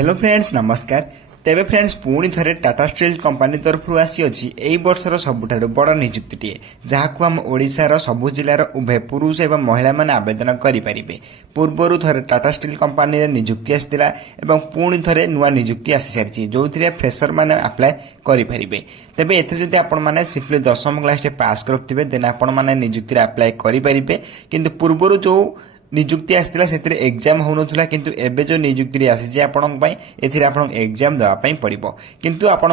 Hello friends नमस्कार। तेबे friends पुणी थे टाटा स्टील कंपानी तरफ आसी यही वर्षर सबुठ बड़ निजुक्ति जहाँ आम ओडार सबु जिलार उभय पुरुष एवं महिला माने आवेदन करेंगे। पूर्वर थे टाटा स्टील कंपानी निजुक्ति आसाला पुणी थे नुआ निजुक्ति आसी सारी जो फ्रेशर मैंने आप्लाय करेंगे। तेबे एथि आपने सिंपली 10वीं क्लास पास करते देन आपने निजुक्ति आप्लाय करेंगे। किंतु पूर्वर जो निजुक्ति आसाला से एग्जाम होनुला किंतु एबे जो निजुक्ति आसी आपन एग्जाम देवाई पड़ो किंतु आपन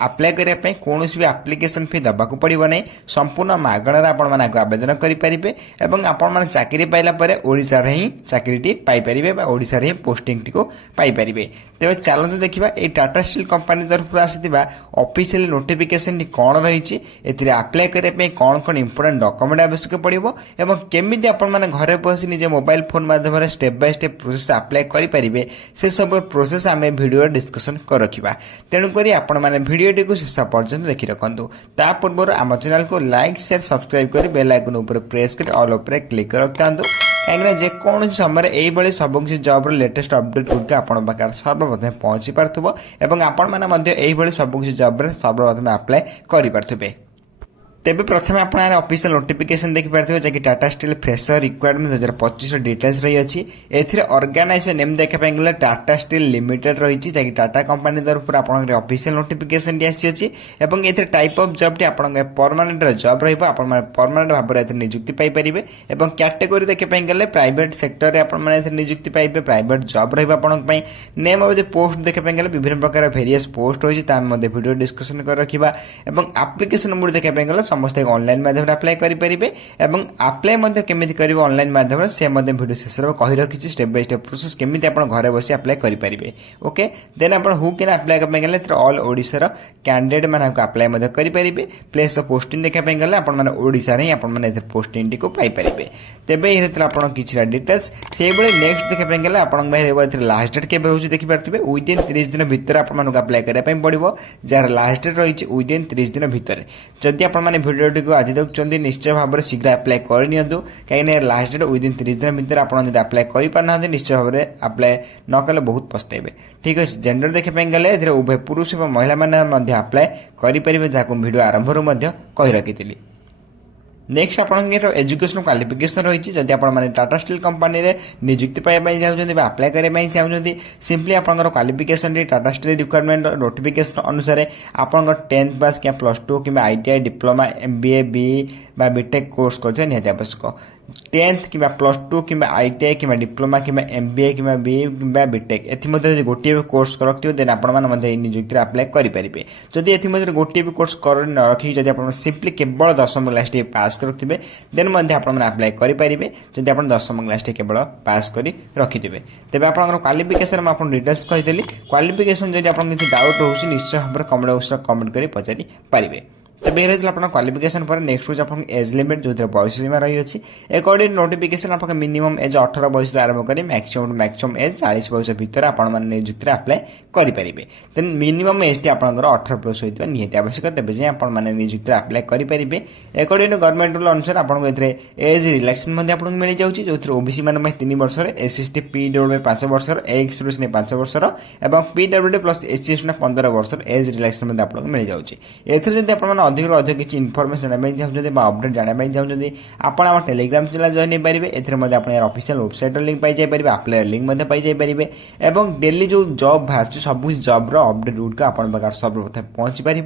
आप्लाय करने कौन भी आप्लिकेसन फी देवा पड़ो नहीं। संपूर्ण मागणार आपण आवेदन करेंगे और आपण चाकरी पाइला ओडिशा ही चाकरी पाइपर ओडिशा ही पोस्टिंग टी पाइपर। तेज चलते देखा ये टाटा स्टील कंपानी तरफ आसाला ऑफिशियल नोटिफिकेशन कौन रही आप्लाय करने कौन कौन इंपोर्टेंट डॉक्यूमेंट आवश्यक पड़ो और केमी आपण घरे बस निजे मोबाइल फोन माध्यम step by step process apply करेंगे से सब प्रोसेस आम भिडियो डिस्कसन कर रखा। तेणुक आपण मैंने भिडियो को शेष पर्यटन देखी रखु। ता पूर्व आम चैनल को लाइक शेयर सब्सक्राइब कर बेल आइकन उपर प्रेस कर ऑल उपर क्लिक कर रखता कहीं जेकोसी समय यही सब किसी जॉब लेटेस्ट अपडेट गुड आपण पाखे सर्वप्रथम पहुंची पार्थुव और आपण मैंने सब किसी जॉब सर्वप्रथम अप्लाई करें। तेबे प्रथम आप ऑफिशियल नोटिफिकेशन देखि पारथिबे जे कि Tata steel fresher requirement 2025 details रही अछि। एथिरे ऑर्गेनाइजेशन नेम देखा पे गेले टाटा स्टील लिमिटेड रही जे कि टाटा कंपनी तरफ आपन ऑफिशियल नोटिफिकेशन डी आसी अछि एवं एथिरे टाइप ऑफ जॉब टी आपन परमानेंट जॉब रहइबो। आपन परमानेंट भाबरे एथिरे नियुक्ति पाई परिबे एवं कैटेगरी देखा पे गेले प्राइवेट सेक्टर रे आपन माने एथिरे नियुक्ति पाइबे। प्राइवेट जॉब रहइबो आपन पई। नेम ऑफ द पोस्ट देखा पे गेले विभिन्न प्रकार वेरियस पोस्ट होई ता मध्ये वीडियो डिस्कशन कर रखिबा एवं एप्लिकेशन मोड देखा पे गेले समस्त ऑनलाइन माध्यम अप्लाई करेंगे और अप्लाई केमी करेंगे ऑनलाइन माध्यम से वीडियो शेष कही रखी स्टेप बाय स्टेप प्रोसेस केमी घरे बस अप्लाई करेंगे। ओके देन आप हु कैन अप्लाई करने ऑल ओडिशार कैंडिडेट मान अप्लाई करेंगे। प्लेस ऑफ पोस्टिंग देखा गले ओडिशा ही पोस्टिंग टी पाइपर। तेबे ये किसी डिटेल्स से नेक्स्ट देखा गले आप लास्ट डेट के देखिपे विदिन 30 दिन भितर आपको अप्लाई करने पड़ो जार लास्ट डेट रही विदिन 30 दिन भितर। जदि आप वीडियो आज देखुं निश्चय भाव में शीघ्र अप्लाई करनी कहीं लास्ट डेट विदिन 30 दिन भितर आप अप्लाई करना निश्चय भाव में अप्लाई न कले बहुत पछताइबे। ठीक अच्छे जेंडर देखा गले उभय पुरुष और महिला मैंने अप्लाई करेंगे जहाँ वीडियो आरंभ कही रखी। नेक्स्ट आपंकर एजुकेशन क्वालिफिकेशन रही जदि आप टाटा स्टील कंपानी रे नियुक्ति पाइबा चाहते अप्लाई करने चाहते सिंपली आपंकर qualification Tata steel requirement notification अनुसार आपंकर 10th पास क्या +2 कि ITI डिप्लोमा MBA BE बा बीटेक कोर्स करते निहाती आवश्यक। 10th कि +2 कि ITI कि डिप्लोमा कि MBA कि BE कि बीटेक एथि गोटे भी कोर्स रखिए देन आपने नियुक्ति अप्लाई करेंगे। जदि एथि गोटे भी कोर्स कर न रखी जब आप सिंपली केवल 10वीं क्लास पास करते देन अप्लाई करेंगे। जब आप 10वीं क्लास केवल पास कर रखिथे तेज आप क्वालिफिकेशन आप डिटेल्स कहीदेली। क्वालिफिकेशन जब आप किसी डाउट रोचे निश्चय भाव में कमेंट बॉक्स कमेंट कर पचारि पारे। तब ये रही अपना क्वालिफिकेशन पर नेक्स्ट हूँ आप एज लिमिट जो बयस सीमा रही है अकॉर्डिंग नोटिफिकेशन आप मिनिमम एज 18 बयस आरंभ कर मैक्सिमम एज 40 बयस भितर आप नियुक्ति अप्लाई करेंगे। देन मिनिमम एज टी आप 18+ होता निहाती आवश्यक तेज जाए आप नियुक्ति अप्लाई करेंगे। अकॉर्डिंग गवर्नमेंट रूल अनुसार आपको एज रिलैक्सेशन आपको मिल जाऊँगी जो ओबीसी मान 3 वर्ष SC/ST PWD 5 वर्ष एक्स 5 वर्ष और PWD प्लस SC/ST 15 वर्ष एज रिलैक्सेशन आपको मिल जाऊँगी। एथर अधिक अधिक किसी इनफर्मेशन चाहते अपडेट जानापी चाहते आप टेलीग्राम चैनल जॉइन हो पारे। एथर ऑफिशियल वेबसाइट लिंक पाइपर अप्लाई लिंक पाइपर और डेली जो जॉब बाहर सब जॉब अपडेट गुड आप सर्वप्रथम पहुंची पार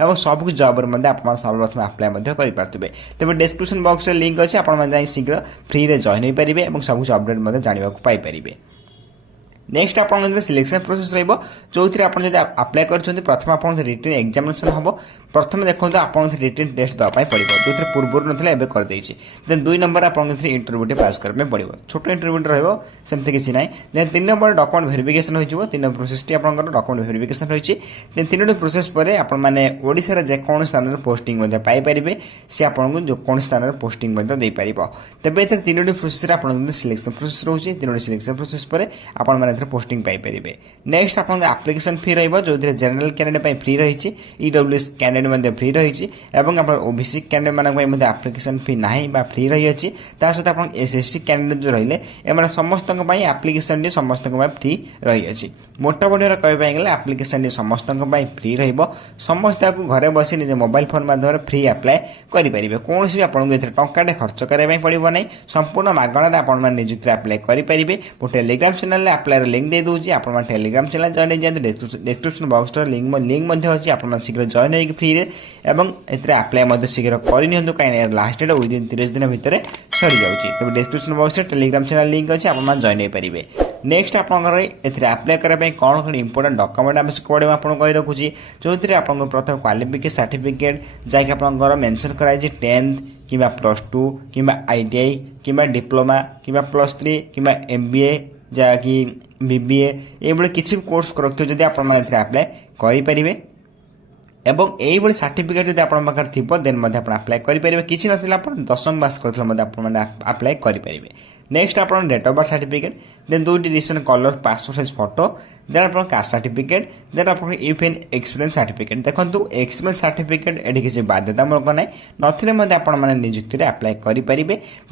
और सब जॉब आप सर्वप्रथम अप्लाई करेंगे। तेज डिस्क्रिप्शन बॉक्स लिंक अच्छे आप शीघ्र फ्री में जॉइन हो पारे और सब अपडेट जानवा पाइपर। नेक्स्ट आप सिलेक्शन प्रोसेस जो अप्लाई कर प्रथम आप रिटन एग्जामिनेशन हम प्रथम देखो आप रिटन टेस्ट देवाई पड़ो जो पूर्व ना एवं करदे। देन 2 नंबर आप इंटरव्यू पास करने पड़ो छोट इंटरव्यू रही किसी ना। देन 3 नंबर डॉक्यूमेंट वेरिफिकेशन हो 3 प्रोसेस टी आप डॉक्यूमेंट वेरिफिकेशन रही। देन 3 प्रोसेस पर आपने ओडिशा जेको स्थान पोस्टिंग पाइपर सी आपको जो कौन स्थान पोस्टिंग दे पार। तेज ये 3 प्रोसेस आप सिलेक्शन प्रोसेस रोचे 3 सिलेक्शन प्रोसेस पर आप पोस्टिंग पाइपर। नेक्स्ट आप एप्लिकेशन फी रही जो जनरल कैंडिडेट फ्री रही EWS कैंडिडेट ମଧ୍ୟ ଫ୍ରି ରହିଛି ଏବଂ ଆପଣ ଓବିସି କ୍ୟାଣ୍ଡିଡେଟ୍ ମାନଙ୍କ ପାଇଁ ମଧ୍ୟ ଆପ୍ଲିକେସନ୍ ଫି ନାହିଁ ବା ଫ୍ରି ରହିଅଛି। ତା ସହିତ ଆପଣ SST କ୍ୟାଣ୍ଡିଡେଟ୍ ଯେଉଁ ରହିଲେ ଏମାନେ ସମସ୍ତଙ୍କ ପାଇଁ ଆପ୍ଲିକେସନ୍ଟି ସମସ୍ତଙ୍କ ପାଇଁ ଫ୍ରି ରହିଅଛି। ମୋଟାମୋଟିରେ କହିବା ପାଇଁ ଗଲେ ଆପ୍ଲିକେସନ୍ଟି ସମସ୍ତଙ୍କ ପାଇଁ ଫ୍ରି ରହିବ। ସମସ୍ତେ ତାକୁ ଘରେ ବସି ନିଜ ମୋବାଇଲ ଫୋନ୍ ମାଧ୍ୟମରେ ଫ୍ରି ଆପ୍ଲାଏ କରିପାରିବେ। କୌଣସି ବି ଆପଣଙ୍କୁ ଏଥିରେ ଟଙ୍କାଟେ ଖର୍ଚ୍ଚ କରିବା ପାଇଁ ପଡ଼ିବ ନାହିଁ। ସମ୍ପୂର୍ଣ୍ଣ ମାଗଣାରେ ଆପଣମାନେ ନିଯୁକ୍ତିରେ ଆପ୍ଲାଏ କରିପାରିବେ। ମୁଁ ଟେଲିଗ୍ରାମ ଚ୍ୟାନେଲରେ ଆପ୍ଲାଏର ଲିଙ୍କ୍ ଦେଇଦେଉଛି, ଆପଣମାନେ ଟେଲିଗ୍ରାମ ଚ୍ୟାନେଲ ଜଏନ୍ ହେଇଯାଆନ୍ତୁ। ଡେସ୍କ୍ରିପ୍ସନ ବକ୍ସର ଲିଙ୍କ୍ ମଧ୍ୟ ଅଛି, ଆପଣମାନେ ଶୀଘ୍ର ଜଏନ୍ ହେଇକି ଫ୍ରିରେ ଏବଂ ଏଥିରେ ଆପ୍ଲାଏ ମଧ୍ୟ ଶୀଘ୍ର କରିନିଅନ୍ତୁ, କାହିଁକିନା ଏହାର ଲାଷ୍ଟ ଡେଟ୍ ୱିଦିନ୍ 30 ଦିନ ଭିତରେ ସରିଯାଉଛି। ତେବେ ଡେସ୍କ୍ରିପ୍ସନ ବକ୍ସରେ ଟେଲିଗ୍ରାମ ଚ୍ୟାନେଲ ଲିଙ୍କ୍ ଅଛି, ଆପଣମାନେ ଜଏନ୍ ହେଇପାରିବେ। ନେକ୍ସଟ ଆପଣଙ୍କର ଏଥିରେ ଆପ୍ଲାଏ କରିବା ପାଇଁ କ'ଣ କ'ଣ ଇମ୍ପୋର୍ଟାଣ୍ଟ ଡକ୍ୟୁମେଣ୍ଟ ଆବଶ୍ୟକ ପଡ଼ିବ ଆପଣଙ୍କୁ କହି ରଖୁଛି, ଯେଉଁଥିରେ ଆପଣଙ୍କୁ ପ୍ରଥମେ କ୍ୱାଲିଫିକେସନ୍ ସାର୍ଟିଫିକେଟ୍ ଯାହାକି ଆପଣଙ୍କର ମେନସନ୍ କରାଯାଇଛି 10th କିମ୍ବା +2 କିମ୍ବା ITI କିମ୍ବା ଡିପ୍ଲୋମା କିମ୍ବା +3 କିମ୍ବା MBA ଯାହାକି BBA ଏଇଭଳି କିଛି ବି କୋର୍ସ କରୁଥିବେ ଯଦି ଆପଣମାନେ ଏଥିରେ ଆପ୍ଲାଏ କରିପାରିବେ ଏବଂ এইভাবে সার্টিফিকেট যদি আপনার পাখে থিব দেন মধ্যে আপনার আপ্লাই করে কিছু নথিলে আপনার 10ম পাস করলে মধ্যে আপনার আপ্লাই করে। নেক্সট আপনার date of birth certificate, then 2টি recent colour passport size photo, then আপনার কাস্ট সার্টিফিকেট, দেন আপনার ইউপিএন এক্সপিরিয়েন্স সার্টিফিকেট। দেখুন এক্সপিরিয়েন্স সার্টিফিকেট এটি কিছু বাধ্যতামূলক নাই, নথিলে মধ্যে আপনার নিযুক্তিরে আপ্লাই করে।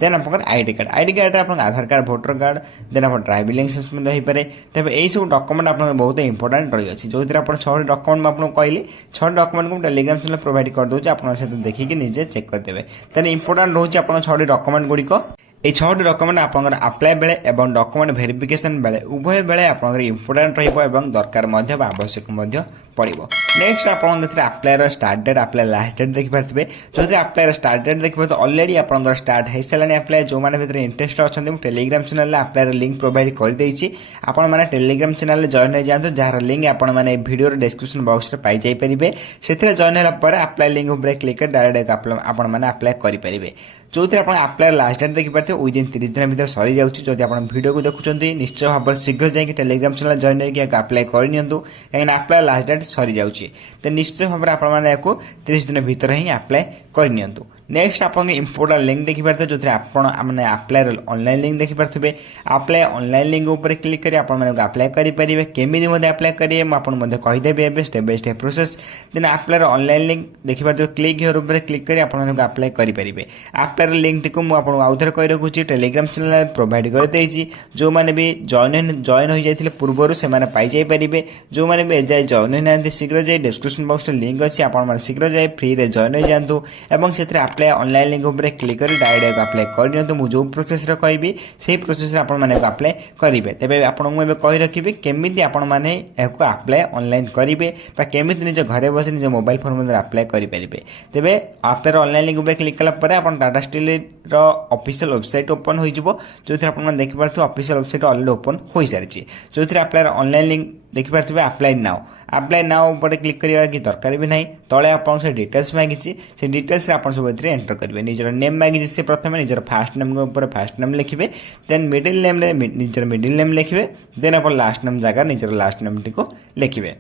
দেন আপনার আইডি কার্ড আপনার আধার কার্ড, ভোটর কার্ড, দেন আপনার ড্রাইভিং লাইসেন্স মধ্যে হয়ে তবে এইসব ডকুমেন্ট আপনার বহুত ইম্পর্টাট রয়েছে, যে আপনার 6টি ডকুমেন্ট আপনার কহিলি 6টি ডকুমেন্ট को टेलीग्राम चैनल प्रोवाइड कर दूसरे आप देखिए निजे चेक करदे। तेज इंपोर्टाट रोचे आप 6टी डकुमेंट गुड़िक এই 6টি ডকুমেন্ট আপনার আপ্লাই বেড়ে এবং ডকুমেন্ট ভেরিফিকেসন বেড়ে উভয় বেড়ে আপনার ইম্পর্টাট রহব এবং দরকার বা আবশ্যক পড়ব। নেক্সট আপনার আপ্লাইর start date apply last date দেখিপারে, যে আপ্লাইর স্টার্ট ডেট দেখিপারে অলরেডি আপনার স্টার্ট হয়ে সারা আপ্লাই। যে ভিতরে ইন্টারেস্ট অনেক মু টেলিগ্রাম চ্যানেল আপ্লাইর লিঙ্ক प्रोवाइड करदेছি, আপনার টেলিগ্রাম চ্যানেল জয়েন হয়ে যাতে যার লিঙ্ক আপনার ভিডিওর ডেসক্রিপশন বক্সরে পাই যাইপারে। সেটা জয়েন হলা পরে আপ্লাই লিঙ্ক উপরে ক্লিক করে ডাইরেক্ট আপনার আপ্লাই করে, जो आप आप्लायर लास्ट डेट देखिपारे विदिन 30 दिन भर सरी जाऊँगी। जब आप वीडियो को देखुं निश्चय भाव में शीघ्र जाकि टेलीग्राम चैनल जॉइन होकर आप्लाय करनी, कहीं आप्लायर लास्ट डेट सरी जाऊँगी। तो निश्चय भाव में आपको 30 दिन भर ही आप्लाय करनी। नेक्स्ट आप इंपोर्टाट लिंक देखिपारे, जो आपने आप्लायर ऑनलाइन लिंक देखिपारे। आप्लाय ऑनलाइन लिंक उपर क्लिक कर आप्लाय करेंगे। केमी आप्लाय करेंगे मुझे कहीदेवी step by step process. Then आप्लायर ऑनलाइन लिंक देखिपारे क्लिक हियर उपर क्लिक कर आप्लाय करेंगे। आप्लायर लिंक टी मुझे आउ थे कही रखुच्छी टेलीग्राम चैनल प्रोवाइड करदेची, जो मैंने भी जॉइन हो जाते पूर्वर से पाई जापरेंगे। जो मैंने भी एजाए जॉइन होना शीघ्र जाए डिस्क्रिप्शन बॉक्स लिंक अच्छी आप शीघ्र जाए फ्री रे जॉइन हो जातु और से आप्लाय ऑनलाइन लिंक उपर क्लिक कर डायरेक्ट आप्लाय कर मुझे जो प्रोसेस कहि से प्रोसेस आप्लाय करेंगे। तेज आपको कही रखी केमी आपने आप्लाय ऑनलाइन करेंगे केमी निज घर बस निज मोबाइल फोन मध्य आप्लाय करेंगे। तेज आप्लायर ऑनलाइन लिंक उपर क्लिक कला Tata steel official website open हो जो देखिए ऑफिशियल वेबसाइट ऑलरेडी ओपन हो सारी, जो आप्लायर ऑनलाइन लिंक देखिपारे अप्लाई नाउ पर क्लिक करवा कि दरकार भी ना। तले आप डिटेल्स मांगी से डिटेल्स आप सब एंटर करेंगे। निजर नेम मांगी से प्रथम निजर फास्ट नेम फास्ट नेम लिखे, देन मिडिल नेम निजर मिडिल नेम लिखे, देन आप लास्ट नेम जगह निजर लास्ट नेम टी लिखे।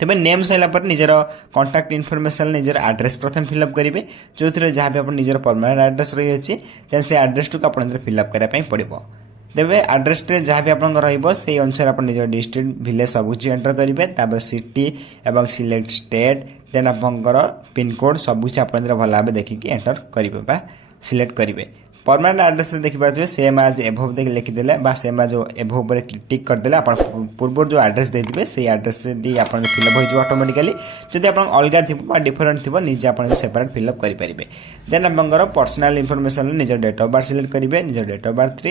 तेज नेम सारापर निजर कांटेक्ट इनफॉरमेशन निजर एड्रेस प्रथम फिलअप करेंगे, जो जहाँ भी आप निजर परमानेंट एड्रेस रही अच्छी देन से एड्रेस टू आप फिलअप करने पड़ो। तेरे एड्रेस जहाँ भी आप अनुसार आप निज डिस्ट्रिक्ट विलेज सबुच एंटर करेंगे। सिटी एवं सिलेक्ट स्टेट देन आपंकर पिनकोड सबुच आप भल भाव देखिए एंटर करेंगे सिलेक्ट करेंगे। परमानेंट एड्रेस देखिए सेम आज एभव देख लिखिदे सेम आज एभव पर टिक करदे आप पूर्व जो एड्रेस देते से एड्रेस आप फिलअप हो ऑटोमेटिकली। जब आप अलग थी डिफरेंट थी निजे आप सेपरेट फिलअप करेंगे। देन आपंकर पर्सनल इनफॉरमेशन निज डेट ऑफ बर्थ सिलेक्ट करेंगे, निज डेट ऑफ बर्थ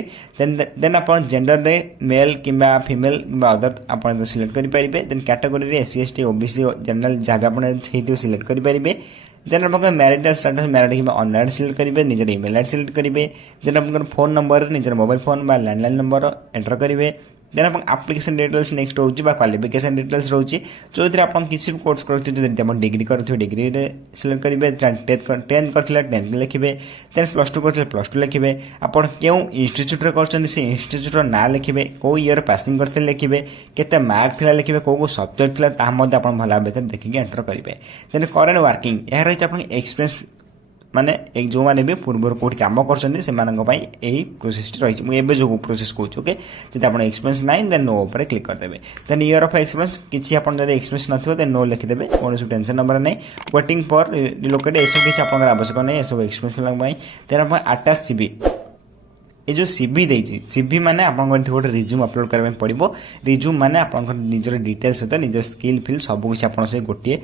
देन आप जेंडर दे मेल कि फीमेल कि अदर आप सिलेक्ट करेंगे। Then category SC ST OBC general जहाँ भी आप सिलेक्ट करेंगे। देन आप मैरिटल स्टेटस मैरिड कि अनमैरिड सिलेक्ट करेंगे, निजर ईमेल आईडी सिलेक्ट करेंगे। देन आप फोन नंबर निजर mobile phone landline number enter करेंगे। देन आप एप्लिकेशन डिटेल्स नेक्स्ट रोचे क्वालिफिकेशन डिटेल्स रोचे, जो आप किसी भी कोर्स करते डिग्री करेंगे डिग्री सिलेक्ट करेंगे। 10th करते 10th लिखे, देन +2 करते +2 लिखे। आप क्यों इन्स्टिट्यूट कर इन्स्टिट्यूट ना लिखे, कौ ईयर पासिंग करते लिखे, केते मार्क था लिखे, कौ सब्जेक्ट था भल भाव देखिए एंटर करेंगे। देन करेंट वर्किंग यह रही एक्सपीरियंस माने एक जो माने भी पूर्व कोठी काम करछन से मानक पई एही प्रोसेस रही मु एबे जो प्रोसेस कहूँ ओके जदि आपण एक्सपीरियंस नाही देन नो ऊपर क्लिक कर देबे देन ईयर ऑफ एक्सपीरियंस किछि आपण जदि एक्सपीरियंस नथियो देन नो लिखि देबे कोनोसी टेंशन नंबर नै वेटिंग फॉर रिलोकेट एसो किछि आपण आवश्यक नै एसो एक्सपीरियंस लग पई देन आपण अटैच सीवी ये जो सीवी देछि सीवी माने आपण गोटे रिज्यूम अपलोड करबे पड़िबो रिज्यूम माने आपण निजर डिटेल्स सहित निजर स्किल फिल सब कुछ आपण से गोटे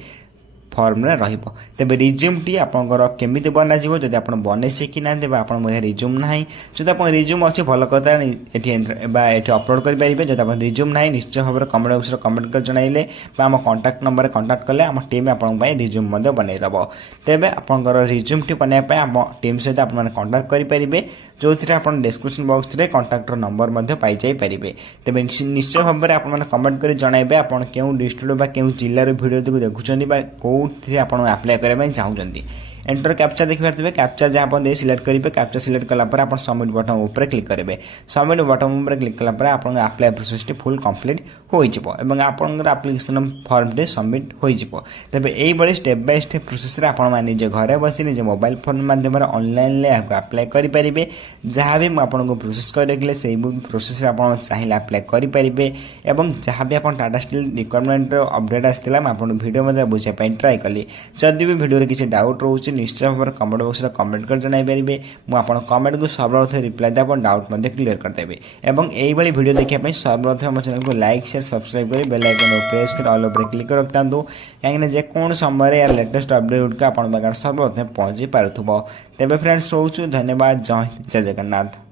फॉर्म रे रहिबो तबे रिज्यूम टी आपनकर केमिति बना जीवो जदि आपण बने सिखि ना देबा आपण मोहे रिज्यूम नाही जदि आपण रिज्यूम अछि भलो कथा एठी बा एठी अपलोड करि परिबे जदि आपण रिज्यूम नाही निश्चय भाबरे कमेंट बॉक्स रे कमेंट कर जणाइले बा हम कांटेक्ट नंबर रे कांटेक्ट करले हम टीम आपण पई रिज्यूम मध्ये बनै दबो तबे आपनकर रिज्यूम टी बनै पय हम टीम सहित आपण माने कांटेक्ट करि परिबे जोथिरे आपण डिस्क्रिप्शन बॉक्स रे कांटेक्टर नंबर मध्ये पाई जाई परिबे तबे निश्चय भाबरे आपण माने कमेंट करि जणाइबे आपण केउ डिस्ट्रिक्ट बा केउ जिल्ला रे वीडियो देखुचंदी बा कोथि आपण अप्लाई करबा चाहउचंदी एंटर कैप्चा देखि पारथिबे कैप्चा जे आपण दे सिलेक्ट करिवे कैप्चा सिलेक्ट कला पर आपण सबमिट बटन ऊपर क्लिक करिवे सबमिट बटन ऊपर क्लिक कला पर आपण apply process T full complete होई जिवो एवं आपण एप्लिकेशन फॉर्म टी सबमिट होई जिवो तबे एई बळे स्टेप बाय स्टेप प्रोसेस रे आपण माने जे घरे बसी जे मोबाइल फोन माध्यम रे ऑनलाइन ले अप्लाई करि परिबे जहाँ भी आपण को प्रोसेस कर देखले सेही प्रोसेस रे आपण चाहिले अप्लाई करि परिबे एवं जहाँ भी आपण टाटा स्टील रिक्वायरमेंट अपडेट आस्थिला आपण वीडियो मध्ये बुझे पय ट्राई कली जदि भी वीडियो रे किछि डाउट रहउछि निश्चय भाव कमेंट बॉक्स रे कमेंट कर जणाई परिबे मु आपण कमेंट को सर्वप्रथम रिप्लाई दे आपण डाउट मध्ये क्लियर कर देबे एवं एई भली वीडियो देखिया पय सर्वप्रथम हम चैनल को लाइक शेयर सब्सक्राइब करी बेल आइकन को प्रेस कर ऑल ऊपर क्लिक कर रखतांदो काहे जे कोन समय रे या लेटेस्ट अपडेट का आपण बागार सर्वप्रथम पहुंची पारथुबो तबे फ्रेंड्स सोचु धन्यवाद जय जगन्नाथ।